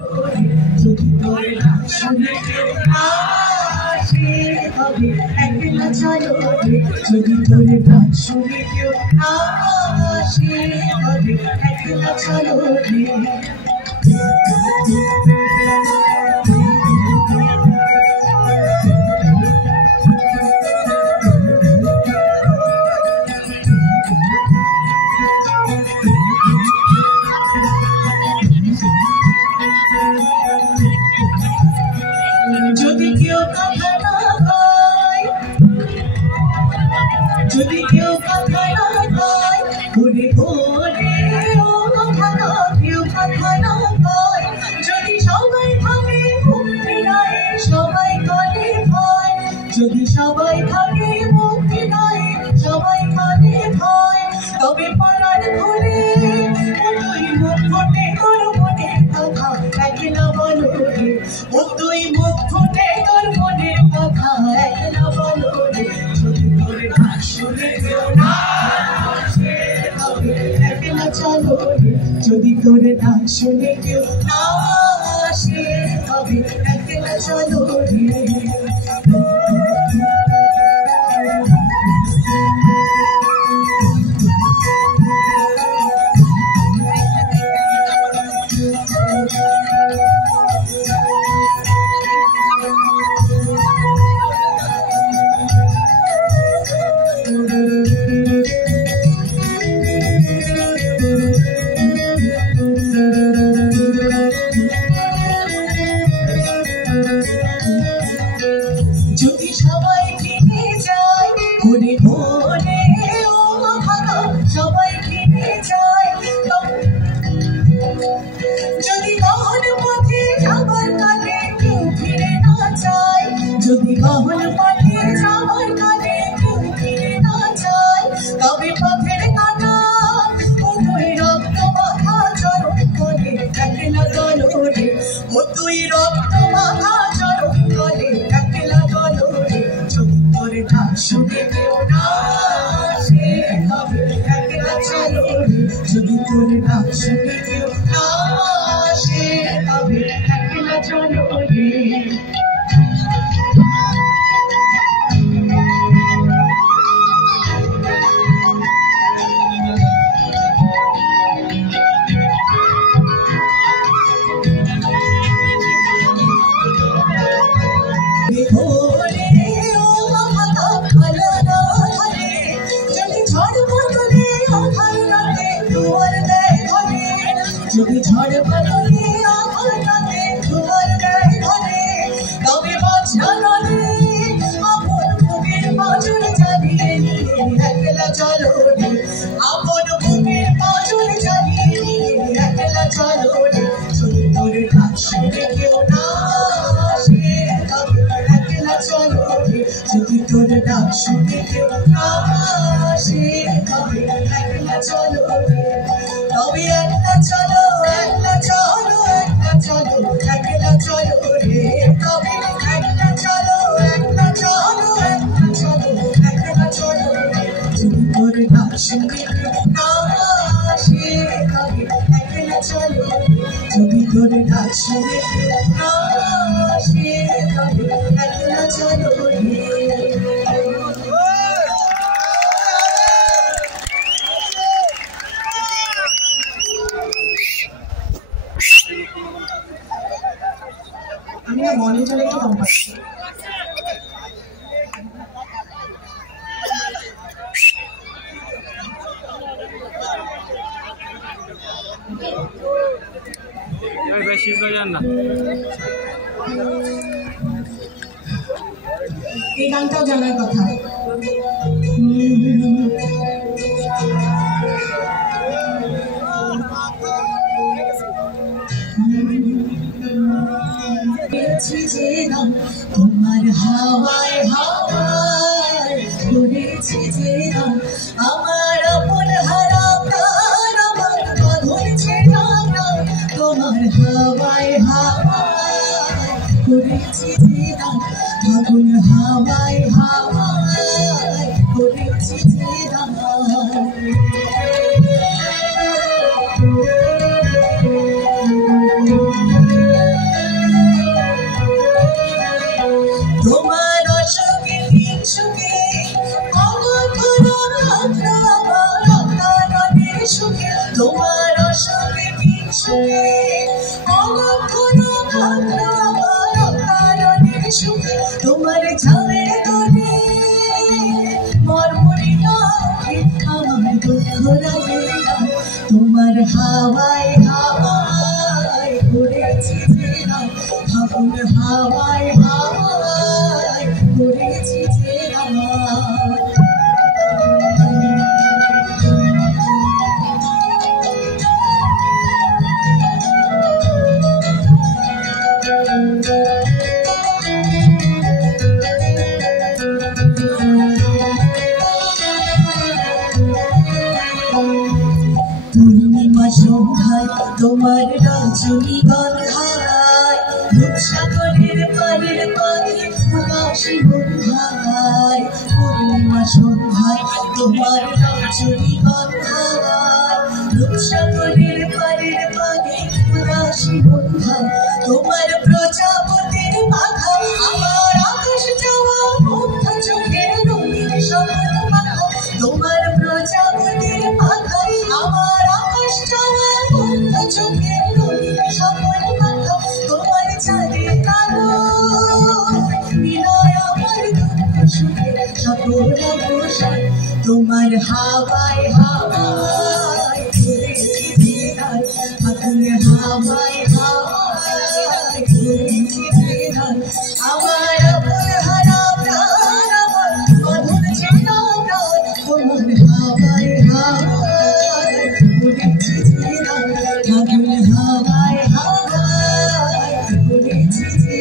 যদি তোর ডাক শুনে কেউ না আসে তবে একলা চলো রে। যদি তোর ডাক শুনে কেউ না আসে তবে একলা চলো রে। যদি কেউ কথা না কয়, যদি কেউ কথা না কয়, ঘুরে ঘুরে ও ভালো কেউ কথা না কয়। যদি সবাই থাকে মুক্তি নাই সবাই করে ভয়, যদি সবাই থাকে মুক্তি নাই সবাই করে ভয়, তবে পাড়ার ঘুরে তুই মুখ ফুটে তোর মনের কথা একলা বলো রে। ও তুই মুখ ফুটে তোর মনের কথা একলা বলো রে। যদি তোর ডাক শুনে কেউ না আসে তবে একলা চলো রে। যদি তোর ডাক শুনে কেউ না আসে তবে একলা চলো রে। যদি সবাই কিনে যায় ঘুরে ঘুরে ও ভালো সবাই কিনে যায়, যদি গহন পথে যাবার কালে কেউ ফিরে না যায়, যদি গহন পথে যাবার কালে কেউ ফিরে না যায়, তবে পথের কাটা ও তুই রক্ত মাখা চরণ করে একলা চলো রে। ও তুই রক্ত মাখা চরণ করে একলা চলো রে। যদি তোর ডাক শুনে কেউ না আসে তবে একলা চলো রে। যদি তোর ডাক শুনে কেউ না আসে তবে একলা চলো রে। যদি ঝড় বদলে আমার রাতে তোমার গায়ে ধরে, তবে বাঁচানো রে আপন বুকের পাঁজর জ্বালিয়ে নিয়ে একলা চলো রে। আপন বুকের পাঁজর জ্বালিয়ে নিয়ে একলা চলো রে। যদি তোর ডাক শুনে কেউ না আসে তবে একলা চলো রে। যদি তোর ডাক শুনে কেউ না আসে তবে একলা চলো রে। তবে একলা চলো একলা চলো একলা চলো একলা চলো রে। তবে একলা চলো একলা চলো একলা চলো একলা চলো রে। যদি তোর ডাক শুনে কেউ না আসে তবে একলা চলো রে। যদি তোর ডাক শুনে কেউ না আসে তবে একলা চলো রে। আমি মনে চলে একটু কম পাচ্ছি। এই গানটাও জানার কথা। তোমার হাওয়ায় হাওয়ায় ঘুরেছি যে আমার আপন হারা প্রাণ আমার ধরছে না। তোমার হাওয়ায় হাওয়ায় ঘুরেছি যে আগুন হাওয়ায় হাওয়ায় ঘুরেছি যে হাওয়ায় হাওয়ায় ঘুরেছি যে নাম ফাগুন হাওয়ায় হাওয়ায় ঘুরেছি যে নাম পূর্ণিমা সন্ধ্যায় তোমার রজনীগন্ধায় রূপসাগরের পাড়ের পাড়ে উদাসী বন্ধায় পূর্ণিমা সন্ধ্যায় তোমার রজনীগন্ধায় রূপসাগরের পাড়ের পাড়ে উদাসী বন্ধায় তোমার প্রজাপতির পাখা আমার আকাশ যাওয়া মুগ্ধ চোখের রঙিন স্বপ্ন মাখা তোমার প্রজাপতির পাখা আমার আকাশ যাওয়া মুগ্ধ চোখের রঙিন স্বপ্ন মাখা তোমার চাঁদের কালো মিলায় আমার দুঃখ সুখে সকল অবসান তোমার হাওয়ায় হাওয়ায় ঘুরেছি যে নাম ফাগুন হাওয়ায় হাওয়ায় ঘুরেছি যে নাম আমার আপন হারা প্রাণ আমার মধুর চেনা প্রাণ তোমার হাওয়ায় হাওয়ায় ঘুরেছি যে নাম ফাগুন হাওয়ায় হাওয়ায় ঘুরেছি যে